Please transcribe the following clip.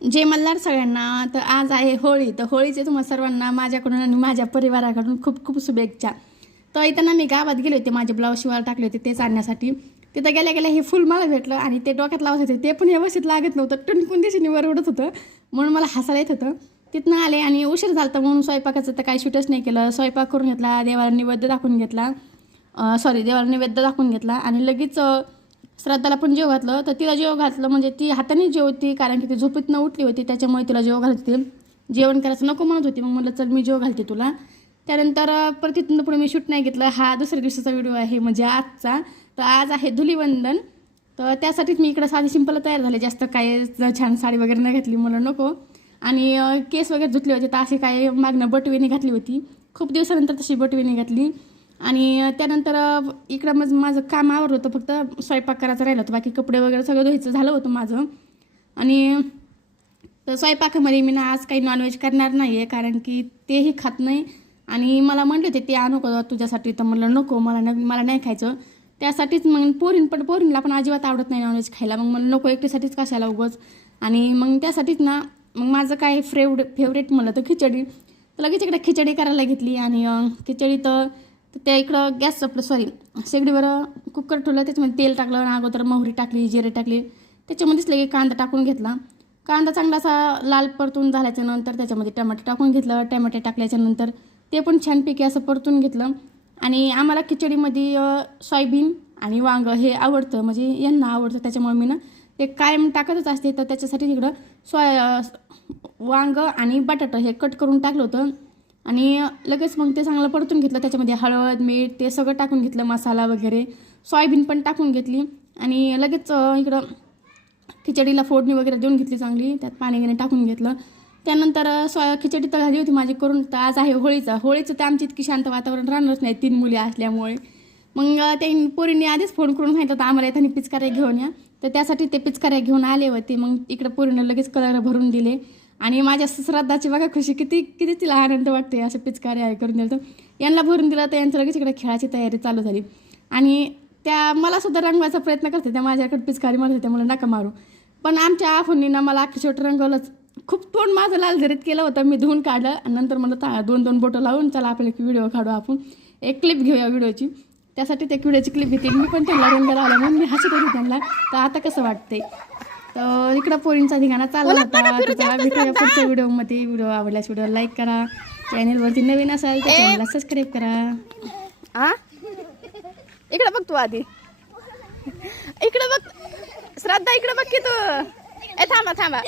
जय मल्हार सगळ्यांना. तर आज आहे होळी. तर होळीचे तुम्हाला सर्वांना माझ्याकडून आणि माझ्या परिवाराकडून खूप खूप शुभेच्छा. तर इथं मी गावात गेले होते, माझे ब्लाऊज शिवायला टाकले होते तेच आणण्यासाठी. तिथं गेल्या गेल्या हे फुल मला भेटलं आणि ते डोक्यात लावत होते, ते पण व्यवस्थित लागत नव्हतं, टणकून दिशेने वर उडत होतं, म्हणून मला हसायला येत होतं. तिथनं आले आणि उशीर झाला तर म्हणून स्वयंपाकाचं तर काही शूटच नाही केलं. स्वयंपाक करून घेतला, देवाला नैवेद्य दाखवून घेतला, देवाला नैवेद्य दाखवून घेतला आणि लगेच श्राद्धाला पण जेव घातलं. तर तिला जेव घातलं म्हणजे ती हाताने जेवती, कारण की ती झोपेतनं उठली होती, त्याच्यामुळे तिला जेव घालते. जेवण करायचं नको म्हणत होती, मग म्हटलं चल मी जेव घालते तुला. त्यानंतर परत तिथून पुढे मी शूट नाही घेतलं. हा दुसऱ्या दिवसाचा व्हिडिओ आहे म्हणजे आजचा. तर आज आहे धुलीवंदन. तर त्यासाठीच मी इकडं साधी सिंपल तयार झाले, जास्त काय छान साडी वगैरे नाही घातली, मला नको. आणि केस वगैरे धुतले होते, तर असे काय मागणं बटवेणी घातली होती, खूप दिवसानंतर तशी बटवेणी घातली. आणि त्यानंतर इकडं माझं काम आवरलं होतं, फक्त स्वयंपाक करायचं राहिलं होतं, बाकी कपडे वगैरे सगळं धुवायचं झालं होतं माझं. आणि तर स्वयंपाकामध्ये मी ना आज काही नॉनव्हेज करणार नाही आहे, कारण की तेही खात नाही. आणि मला म्हणले होते ते आणू का तुझ्यासाठी, तर म्हणलं नको, मला नाही खायचं. त्यासाठीच मग पोरींला पण अजिबात आवडत नाही नॉनव्हेज खायला, मग मला नको, एकटीसाठीच कशाला उगाच. आणि मग त्यासाठीच ना मग माझं काय फेवरेट म्हणलं तर खिचडी. तर लगेच इकडे खिचडी करायला घेतली. आणि खिचडी तर त्या इकडं गॅस शेगडीवर कुकर ठेवलं, त्याच्यामध्ये तेल टाकलं आणि अगोदर मोहरी टाकली, जिरे टाकली, त्याच्यामध्येच लगे कांदा टाकून घेतला. कांदा चांगला असा लाल परतून झाल्याच्यानंतर त्याच्यामध्ये टमाटे टाकून घेतलं. टमाटे टाकल्याच्यानंतर ते पण छानपैकी असं परतून घेतलं. आणि आम्हाला खिचडीमध्ये सोयाबीन आणि वांगं हे आवडतं, म्हणजे यांना आवडतं, त्याच्यामुळे मी ना ते कायम टाकतच असते. तर त्याच्यासाठी तिकडं वांगं आणि बटाटा हे कट करून टाकलं होतं. आणि लगेच मग ते चांगलं परतून घेतलं, त्याच्यामध्ये हळद मीठ ते सगळं टाकून घेतलं, मसाला वगैरे, सोयाबीन पण टाकून घेतली. आणि लगेच इकडं खिचडीला फोडणी वगैरे देऊन घेतली चांगली, त्यात पाणी वगैरे टाकून घेतलं. त्यानंतर खिचडी तर झाली होती माझी करून. तर आज आहे होळीचं तर आमची इतकी शांत वातावरण राहणारच नाही, 3 मुली असल्यामुळे. मग त्या पोरींनी आधीच फोन करून सांगितलं होतं आम्हाला येताना पिचकाऱ्या घेऊन या. तर त्यासाठी ते पिचकाऱ्या घेऊन आले होते. मग इकडं पोरीनं लगेच कलर भरून दिले. आणि माझ्या श्राद्धाची बघा खुशी, किती किती तिला आनंद वाटते, असं पिचकाऱ्या आहे करून दिलं. तर यांना भरून दिलं, तर यांचं लगेच इकडे खेळायची तयारी चालू झाली. आणि त्या मलासुद्धा रंगवायचा प्रयत्न करते, त्या माझ्याकडे पिचकारी मारत होत्या, मला नका मारू. पण आमच्या आफोंनीनं मला अख्खी शेवट रंगवलंच. खूप तोंड माझं लाल झरीत केलं होतं, मी धुवून काढलं आणि नंतर म्हणलं 2-2 बोटं लावून चला आपल्याला एक व्हिडिओ काढू, आपण एक क्लिप घेऊया व्हिडिओची. त्यासाठी त्या व्हिडिओची क्लिप घेते मी, पण त्यांना रंग लावला म्हणून मी हसत होती त्यांना. तर आता कसं वाटतंय. तर इकडं पोरींचा धिंगाणा चालला होता. तर भेटूया पुढच्या व्हिडिओमध्ये. व्हिडिओ आवडल्यास व्हिडिओ लाईक करा, चॅनलवरती नवीन असाल तर चॅनलला सबस्क्राईब करा. इकडं बघ तू, आधी इकडं बघ श्राद्धा, इकडं बघ की तू. थांबा.